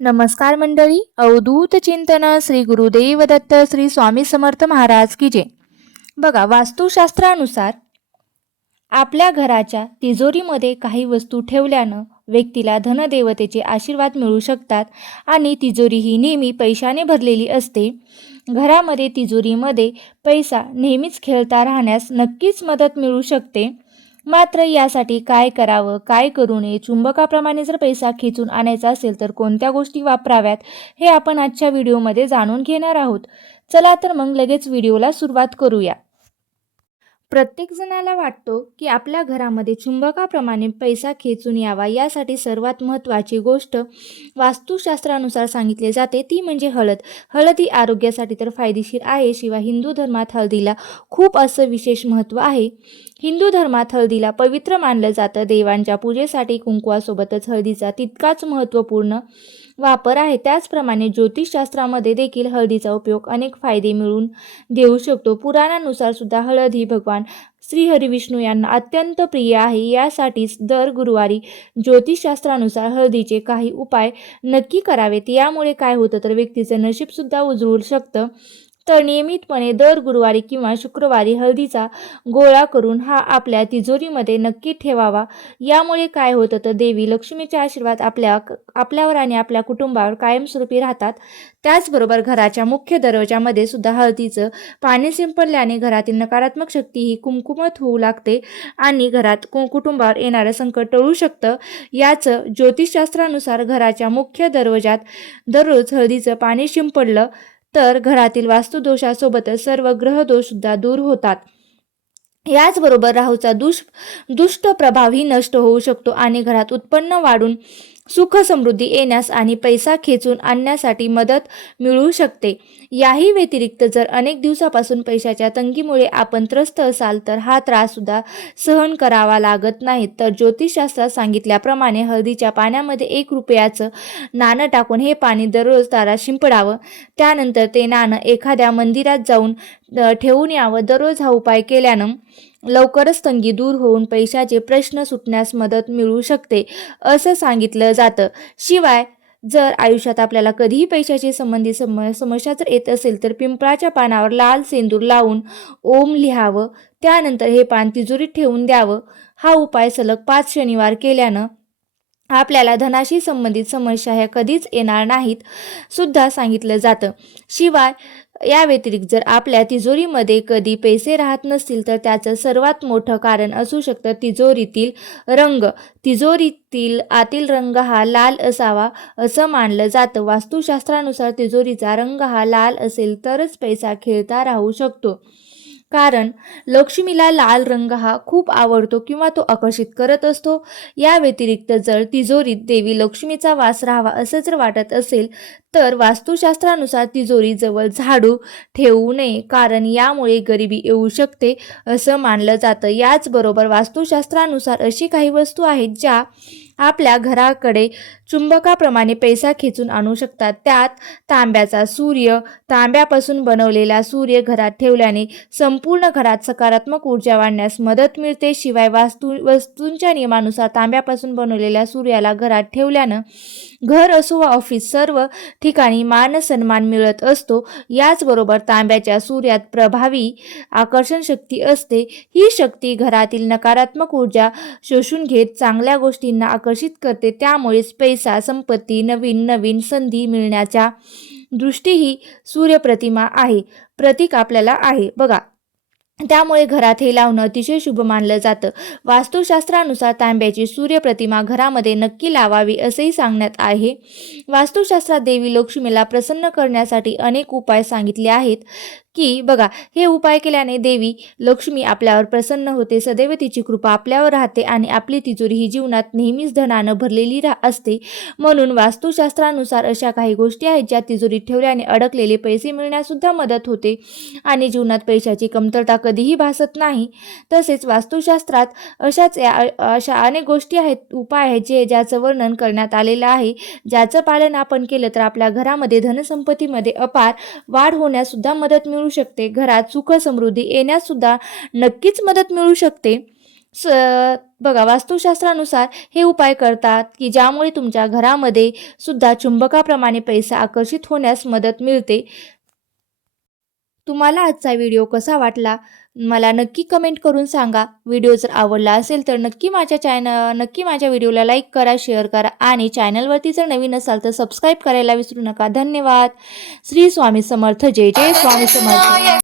नमस्कार मंडळी अवधूत चिंतन श्री गुरुदेव दत्त श्री स्वामी समर्थ महाराज की जय. बघा वास्तुशास्त्रानुसार आपल्या घराच्या तिजोरीमध्ये काही वस्तू ठेवल्यानं व्यक्तीला धनदेवतेचे आशीर्वाद मिळू शकतात आणि तिजोरी ही नेहमी पैशाने भरलेली असते. घरामध्ये तिजोरीमध्ये पैसा नेहमीच खेळता राहण्यास नक्कीच मदत मिळू शकते. मात्र यासाठी काय करावं काय करू नये चुंबकाप्रमाणे जर पैसा खेचून आणायचा असेल तर कोणत्या गोष्टी वापराव्यात हे आपण आजच्या व्हिडिओमध्ये जाणून घेणार आहोत. चला तर मग लगेच व्हिडिओला सुरुवात करूया. प्रत्येक जणाला वाटतो की आपल्या घरामध्ये चुंबकाप्रमाणे पैसा खेचून यावा यासाठी सर्वात महत्त्वाची गोष्ट वास्तुशास्त्रानुसार सांगितले जाते ती म्हणजे हळद. हळद ही आरोग्यासाठी तर फायदेशीर आहे शिवाय हिंदू धर्मात हळदीला खूप असं विशेष महत्त्व आहे. हिंदू धर्मात हळदीला पवित्र मानलं जातं देवांच्या पूजेसाठी कुंकवासोबतच हळदीचा तितकाच महत्त्वपूर्ण वापर आहे. त्याचप्रमाणे ज्योतिषशास्त्रामध्ये देखील हळदीचा उपयोग अनेक फायदे मिळवून देऊ शकतो. पुराणानुसार सुद्धा हळद ही भगवान श्री हरिविष्णू यांना अत्यंत प्रिय आहे. यासाठीच दर गुरुवारी ज्योतिषशास्त्रानुसार हळदीचे काही उपाय नक्की करावेत. यामुळे काय होतं तर व्यक्तीचं नशीबसुद्धा उजळू शकतं. तर नियमितपणे दर गुरुवारी किंवा शुक्रवारी हळदीचा गोळा करून हा आपल्या तिजोरीमध्ये नक्की ठेवावा. यामुळे काय होतं तर देवी लक्ष्मीचे आशीर्वाद आपल्या आपल्यावर आणि आपल्या कुटुंबावर कायमस्वरूपी राहतात. त्याचबरोबर घराच्या मुख्य दरवाजामध्ये सुद्धा हळदीचं पाणी शिंपडल्याने घरातील नकारात्मक शक्ती ही कुमकुमत होऊ लागते आणि घरात कु कुटुंबावर येणारं संकट टळू शकतं. याचं ज्योतिषशास्त्रानुसार घराच्या मुख्य दरवाजात दररोज हळदीचं पाणी शिंपडलं तर घरातील वास्तुदोषासोबतच सर्व ग्रहदोषसुद्धा दूर होतात. याचबरोबर राहूचा दुष दुष्ट प्रभावही नष्ट होऊ शकतो आणि घरात उत्पन्न वाढून सुख समृद्धी येण्यास आणि पैसा खेचून आणण्यासाठी मदत मिळू शकते. याही व्यतिरिक्त जर अनेक दिवसापासून पैशाच्या तंगीमुळे आपण त्रस्त असाल तर हा त्राससुद्धा सहन करावा लागत नाही. तर ज्योतिषशास्त्रात सांगितल्याप्रमाणे हळदीच्या पाण्यामध्ये एक रुपयाचं नाणं टाकून हे पाणी दररोज तारा शिंपडावं. त्यानंतर ते नाणं एखाद्या मंदिरात जाऊन ठेवून यावं. दररोज हा उपाय केल्यानं लवकरच तंगी दूर होऊन पैशाचे प्रश्न सुटण्यास मदत मिळू शकते असं सांगितलं जातं. शिवाय जर आयुष्यात आपल्याला कधीही पैशाची संबंधित सम समस्या जर येत असेल तर पिंपळाच्या पानावर लाल सेंदूर लावून ओम लिहावं. त्यानंतर हे पान तिजोरीत ठेवून द्यावं. हा उपाय सलग पाच शनिवार केल्यानं आपल्याला धनाशी संबंधित समस्या ह्या कधीच येणार नाहीत सुद्धा सांगितलं जातं. शिवाय या व्यतिरिक्त जर आपल्या तिजोरीमध्ये कधी पैसे राहत नसतील तर त्याचं सर्वात मोठं कारण असू शकतं तिजोरीतील रंग. तिजोरीतील आतील रंग हा लाल असावा असं मानलं जातं. वास्तुशास्त्रानुसार तिजोरीचा रंग हा लाल असेल तरच पैसा खेळता राहू शकतो. कारण लक्ष्मीला लाल रंग हा खूप आवडतो किंवा तो आकर्षित करत असतो. या व्यतिरिक्त जर तिजोरीत देवी लक्ष्मीचा वास राहावा असं जर वाटत असेल तर वास्तुशास्त्रानुसार तिजोरीजवळ झाडू ठेवू नये कारण यामुळे गरिबी येऊ शकते असं मानलं जातं. याचबरोबर वास्तुशास्त्रानुसार अशी काही वस्तू आहेत ज्या आपल्या घराकडे चुंबकाप्रमाणे पैसा खेचून आणू शकतात. त्यात तांब्याचा सूर्य तांब्यापासून बनवलेला सूर्य घरात ठेवल्याने संपूर्ण घरात सकारात्मक ऊर्जा वाढण्यास मदत मिळते. शिवाय वास्तू वस्तूंच्या नियमानुसार तांब्यापासून बनवलेल्या सूर्याला घरात ठेवल्यानं घर असो वा ऑफिस सर्व ठिकाणी मान सन्मान मिळत असतो. याचबरोबर तांब्याच्या सूर्यात प्रभावी आकर्षण शक्ती असते. ही शक्ती घरातील नकारात्मक ऊर्जा शोषून घेत चांगल्या गोष्टींना आकर्षित करते. त्यामुळेच पैसा संपत्ती नवीन नवीन संधी मिळण्याच्या दृष्टी ही सूर्यप्रतिमा आहे. प्रतीक आपल्याला आहे. बघा. त्यामुळे घरात हे लावणं अतिशय शुभ मानलं जातं. वास्तुशास्त्रानुसार तांब्याची सूर्यप्रतिमा घरामध्ये नक्की लावावी असेही सांगण्यात आहे. वास्तुशास्त्रात देवी लक्ष्मीला प्रसन्न करण्यासाठी अनेक उपाय सांगितले आहेत. की बघा हे उपाय केल्याने देवी लक्ष्मी आपल्यावर प्रसन्न होते सदैव तिची कृपा आपल्यावर राहते आणि आपली तिजोरी ही जीवनात नेहमीच धनानं भरलेली रा असते. म्हणून वास्तुशास्त्रानुसार अशा काही गोष्टी आहेत ज्या तिजोरीत ठेवल्याने अडकलेले पैसे मिळण्यासुद्धा मदत होते आणि जीवनात पैशाची कमतरता कधीही भासत नाही. तसेच वास्तुशास्त्रात अशाच अशा अनेक गोष्टी आहेत उपाय आहेत जे ज्याचं वर्णन करण्यात आलेलं आहे. ज्याचं पालन आपण केलं तर आपल्या घरामध्ये धनसंपत्तीमध्ये अपार वाढ होण्यासुद्धा मदत मिळू शकते. घरात सुख समृद्धी येण्यास सुद्धा नक्कीच मदत मिळू शकते. स बघा वास्तुशास्त्रानुसार हे उपाय करतात की ज्यामुळे तुमच्या घरामध्ये सुद्धा चुंबकाप्रमाणे पैसा आकर्षित होण्यास मदत मिळते. तुम्हाला आजचा व्हिडिओ कसा वाटला? मला नक्की कमेंट करून सांगा. व्हिडिओ जर आवडला असेल तर नक्की माझ्या चॅनल नक्की माझ्या व्हिडिओला लाईक करा शेअर करा आणि चॅनलवरती जर नवीन असाल तर सबस्क्राईब करायला विसरू नका. धन्यवाद. श्री स्वामी समर्थ. जय जय स्वामी समर्थ.